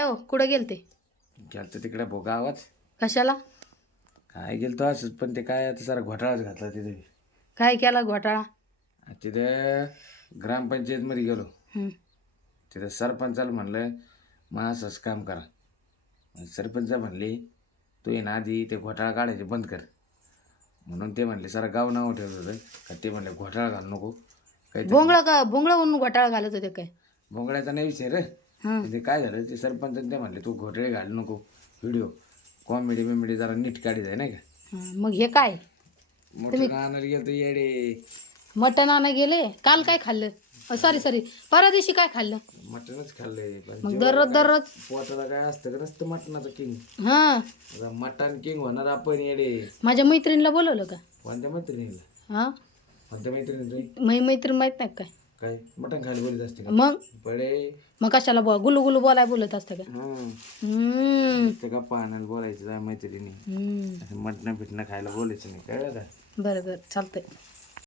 हो कुठं गेलते? गेलतो तिकडे गावात. कशाला? काय गेलतो असंच, पण ते काय आता जरा घोटाळाच घातला तिथे. काय केला घोटाळा? तिथे ग्रामपंचायतमध्ये गेलो. हं. तिथे सरपंचाला म्हणलं मग असंच काम करा. सरपंच म्हणले तू ये ना आधी ते घोटाळा काढायचे बंद कर. म्हणून ते म्हणले सारा गाव नाव ठेवत होतं का ते म्हणले घोटाळा घालू नको काही. भोंगळा म्हणून घोटाळा घालत होते काय? भोंगळ्याचा नाही विषय रे. हं. ते काय झालं ते सरपंच ते म्हणले तू घोटाळे घालू नको, व्हिडिओ कॉमेडी बिमेडी जरा नीट काढी जाय नाही का. मग हे काय? मोठं आणायला गेलो येडे. मटण आणा गेले? काल काय खाल्लं? सॉरी परवा दिवशी काय खाल्लं? मटणच खाल्लंय. पण मग जेवायला दररोज पोटाला काय असतं का नसतं मटणाचं किंग. हां. मटण किंग होणार आपण येडे. माझ्या मैत्रिणीला बोलवलं का? कोणत्या मैत्रिणीला? हां. कोणत्या मैत्रिणी? माझी मैत्रीण माहित नाही काय? काय मटण खायला बोलत असते का? मग पडे मग कशाला गुलू गुलू बोलाय बोलत असतं का? गप्पा आणायला बोलायचं मैत्रिणी. मटण पिटणं खायला बोलायचं नाही, कळलं का? बरं चालतंय.